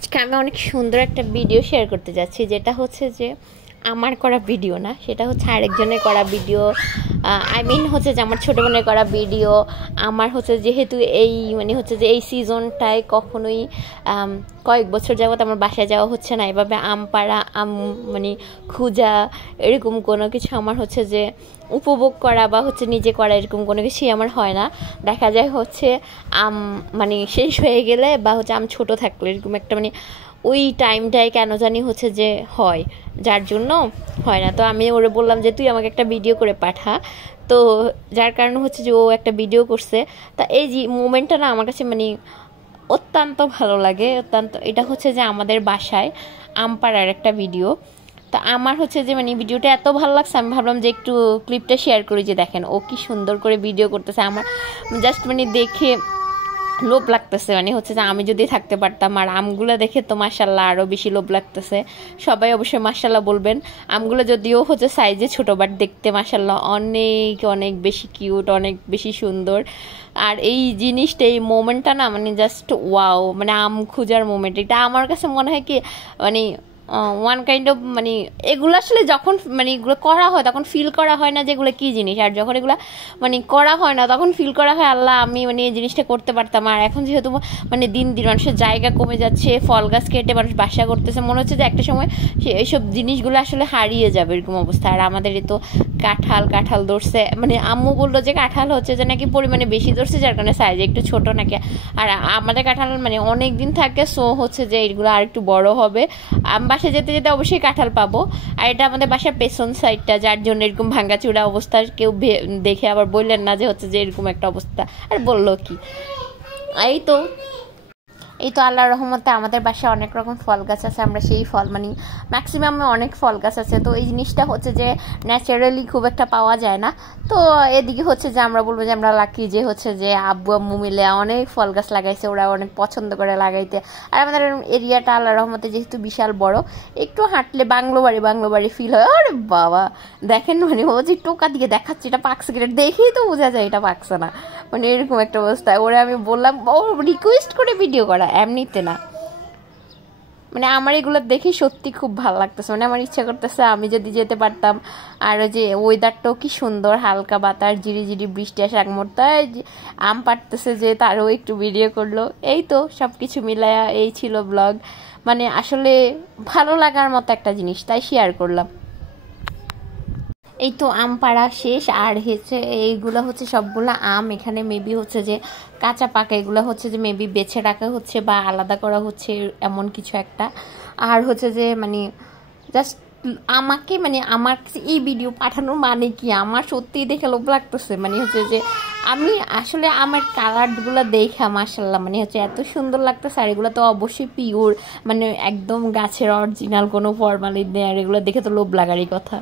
আজকে আমি অনেক সুন্দর একটা ভিডিও শেয়ার করতে যাচ্ছি, যেটা হচ্ছে যে আমার করা ভিডিও না, সেটা হচ্ছে আরেকজনের করা ভিডিও। হচ্ছে যে আমার ছোটো বোনের করা ভিডিও। আমার হচ্ছে যেহেতু এই হচ্ছে যে এই সিজনটায় কখনোই কয়েক বছর যাবত আমার বাসায় যাওয়া হচ্ছে না, এভাবে আম পাড়া খোঁজা এরকম কোনো কিছু আমার হচ্ছে যে উপভোগ করা বা হচ্ছে নিজে করা এরকম কোনো কিছুই আমার হয় না। দেখা যায় হচ্ছে আম শেষ হয়ে গেলে বা হচ্ছে আম ছোটো থাকলে এরকম একটা ওই টাইমটায় কেন জানি হচ্ছে যে হয়, যার জন্য হয় না। তো আমি ওরে বললাম যে তুই আমাকে একটা ভিডিও করে পাঠা, তো যার কারণে হচ্ছে যে ও একটা ভিডিও করছে। তা এই যে মোমেন্টটা না আমার কাছে অত্যন্ত ভালো লাগে, অত্যন্ত। এটা হচ্ছে যে আমাদের বাসায় আম পাড়ার একটা ভিডিও। তা আমার হচ্ছে যে ভিডিওটা এত ভালো লাগছে, আমি ভাবলাম যে একটু ক্লিপটা শেয়ার করি, যে দেখেন ও কি সুন্দর করে ভিডিও করতেছে। আমার জাস্ট দেখে লোভ লাগতেছে, হচ্ছে যে আমি যদি থাকতে পারতাম। আর আমগুলো দেখে তো মাশাল্লাহ আরও বেশি লোভ লাগতেছে। সবাই অবশ্যই মাশাল্লাহ বলবেন। আমগুলো যদিও হচ্ছে সাইজে ছোটো, বাট দেখতে মাশাল্লাহ অনেক অনেক বেশি কিউট, অনেক বেশি সুন্দর। আর এই জিনিসটা, এই মোমেন্টটা না জাস্ট ওয়াও, আম খোঁজার মোমেন্ট, এটা আমার কাছে মনে হয় কি ওয়ান কাইন্ড অফ এগুলো আসলে যখন এগুলো করা হয় তখন ফিল করা হয় না যে এগুলো কী জিনিস। আর যখন এগুলো করা হয় না তখন ফিল করা হয় আল্লাহ আমি এই জিনিসটা করতে পারতাম। আর এখন যেহেতু দিন দিন মানুষের জায়গা কমে যাচ্ছে, ফল গাছ কেটে মানুষ বাসা করতেছে, মনে হচ্ছে যে একটা সময় এইসব জিনিসগুলো আসলে হারিয়ে যাবে এরকম অবস্থা। আর আমাদের তো কাঁঠাল ধরছে, আম্মু বললো যে কাঁঠাল হচ্ছে যে নাকি পরিমাণে বেশি ধরছে, যার কারণে সাইজে একটু ছোটো নাকি। আর আমাদের কাঁঠাল অনেক দিন থাকে, সো হচ্ছে যে এগুলো আর একটু বড় হবে। বাসায় যেতে যেতে অবশ্যই কাঁঠাল পাবো। আর এটা আমাদের বাসার পেছন সাইডটা, যার জন্য এরকম ভাঙ্গাচুরা অবস্থা। কেউ দেখে আবার বললেন না যে হচ্ছে যে এরকম একটা অবস্থা। আর বললো কি, এই তো আল্লাহর রহমতে আমাদের বাসায় অনেক রকম ফল গাছ আছে। আমরা সেই ফল ম্যাক্সিমাম অনেক ফল গাছ আছে। তো এই জিনিসটা হচ্ছে যে ন্যাচারালি খুব একটা পাওয়া যায় না। তো এদিকে হচ্ছে যে আমরা বলবো যে আমরা লাকি যে হচ্ছে যে আব্বু আম্মু মিলে অনেক ফল গাছ লাগাইছে, ওরা অনেক পছন্দ করে লাগাইতে। আর আমাদের এরিয়াটা আল্লাহর রহমতে যেহেতু বিশাল বড়, একটু হাঁটলে বাংলো বাড়ি ফিল হয়। আরে বাবা দেখেন, ও যে টোকা দিয়ে দেখাচ্ছে এটা পাকছে কিনা, দেখেই তো বোঝা যায় এটা পাকছে না। এরকম একটা অবস্থা। ওরে আমি বললাম, ও রিকোয়েস্ট করে ভিডিও করা, এমনিতে না। আমার এগুলো দেখে সত্যি খুব ভালো লাগতেছে। আমার ইচ্ছা করতেছে আমি যদি যেতে পারতাম। আর ওই যে ওয়েদারটাও কি সুন্দর, হালকা বাতাস, ঝিরি বৃষ্টি আসে, আগমরতায় আম পাড়তেছে যে তারও একটু ভিডিও করলো। এই তো সব কিছু মিলায়া এই ছিল ব্লগ। আসলে ভালো লাগার মতো একটা জিনিস, তাই শেয়ার করলাম। এই তো আম পাড়া শেষ। আর হচ্ছে এইগুলো হচ্ছে সবগুলো আম, এখানে মেবি হচ্ছে যে কাঁচা পাকা, এগুলো হচ্ছে যে মেবি বেছে রাখা হচ্ছে বা আলাদা করা হচ্ছে, এমন কিছু একটা। আর হচ্ছে যে জাস্ট আমাকে আমার এই ভিডিও পাঠানোর কি আমার সত্যিই দেখে লোভ লাগতেছে। হচ্ছে যে আমি আসলে আমার কালারগুলো দেখা মাশাল্লাহ হচ্ছে এত সুন্দর লাগতেছে। আর এগুলো তো অবশ্যই পিওর, একদম গাছের অরিজিনাল, কোনো ফরমালিন নেই। আর এগুলো দেখে তো লোভ লাগারই কথা।